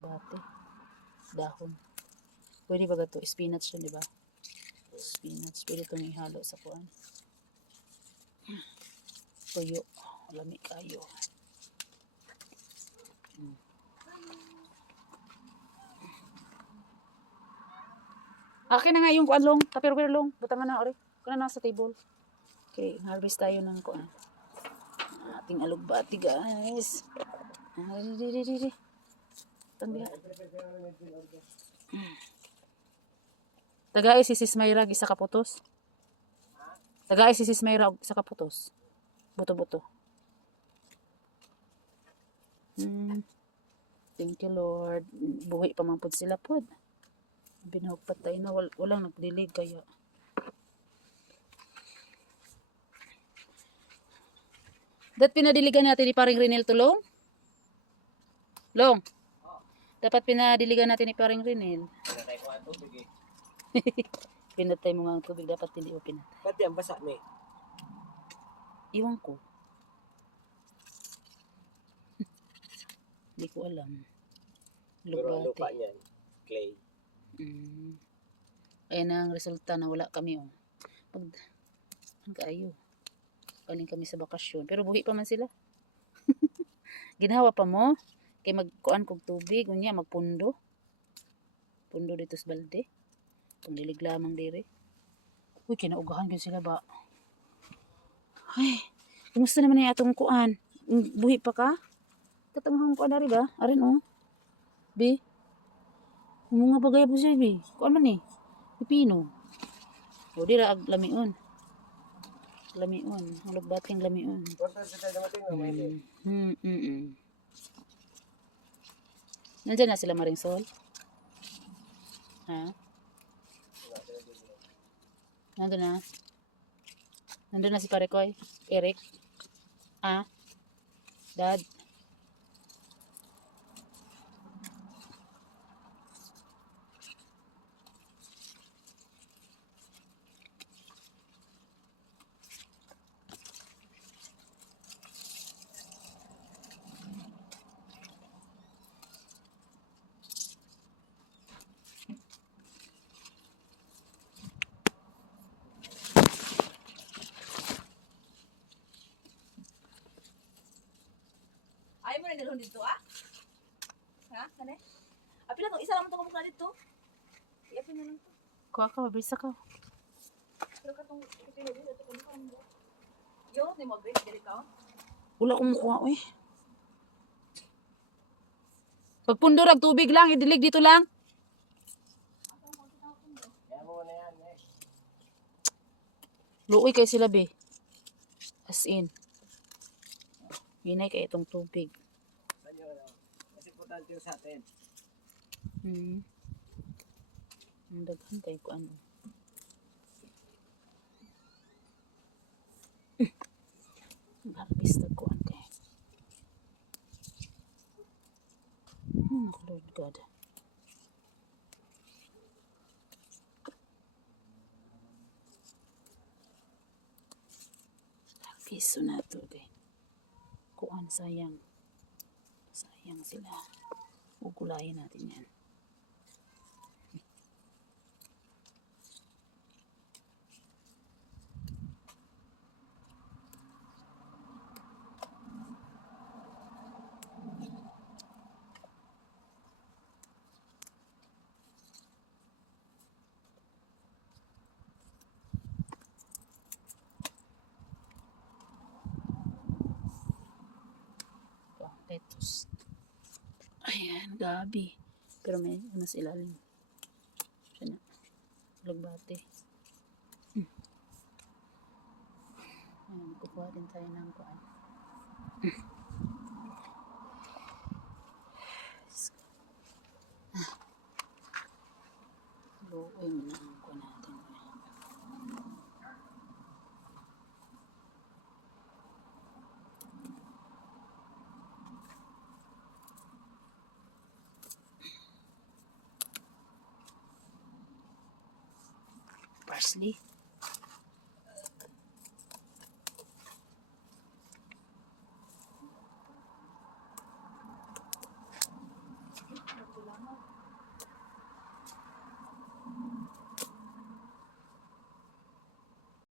Bate. Dahon. Pwede ba ito? Spinach yun, di ba? Spinach. Pwede itong ihalo sa kuwan. Tuyo. Lami kayo. Akin na nga yung kuwan, long. Tapir-pir, long. Butangan na, ori. Kuna na sa table. Okay, harvest tayo ng kuwan. Ating alugbati, guys. Di. Tagay si Sis Mayra isa kaputos. Tagay si Sis Mayra isa kaputos. Buto-buto. Thank you, Lord. Buhay pa man pod sila pod. Binahog patay na walang nagdilig kaya. Dat pinadiligan natin ni Paring Renel tulong? Long. Dapat pinadiligan natin ni Paring Renel. Pinatay ko ang tubig eh. Pinatay mo nga ang tubig, dapat hindi mo pinatay. Ba't yan basa ni? Iwan ko. Hindi ko alam. Pero ang lupa Lugbate. niyan, clay. Ayan ang resulta na wala kami. Oh. Ang kaayo. Galing kami sa bakasyon. Pero buhi pa man sila. Ginawa pa mo. Kay magkuan kog tubig. Unya magpundo. Pundo dito sa balde. Panglilig lamang dire. Uy, kinaugahan yun sila ba? Ay, kumusta naman yung atong kuan? Buhi pa ka? Katamahang kuan na rin ba? Arin oh. Bi? Mga bagay po siya, bi. Kuan man eh. Pipino. O, dira ag lamiun. Lamiun. Hulog bating lamiun. Portal sa tayo natin mo, Mayle. Nandiyan na sila Maringsol? Ha? Nandun na? Nandun na si Parekoy? Eric? Ah? Dad? Ayaw mo na dalhon dito, ah? Ha? Kane? Apil na to, isa lang mo ito kumukha dito. Iapin na lang to. Kuha ka, mabisa ka. Pero katong ipin dito, ito kumukha mo. Yo, ni mo agrit, dili ka, oh. Wala kong kuha, uy. Pagpundo rag tubig lang, idilig dito lang. Kaya mo na yan eh. Luoy kay sila, be. As in. Hinay kay itong tubig. Sanyo na. Mas importante yung sa atin. Ang daghan kay ko ano. Ang harvest na ko ano kay. Lord God. Harvest na to kay. Kuan sayang. Sayang sila. Ugulayin natin yan. Lettuce. Ayan, gabi. Pero may mas ilalim. Siya na. Lugbate. Ayan, kukuha din tayo ng kuan. Luoy mo na ang kuan natin. Parsley.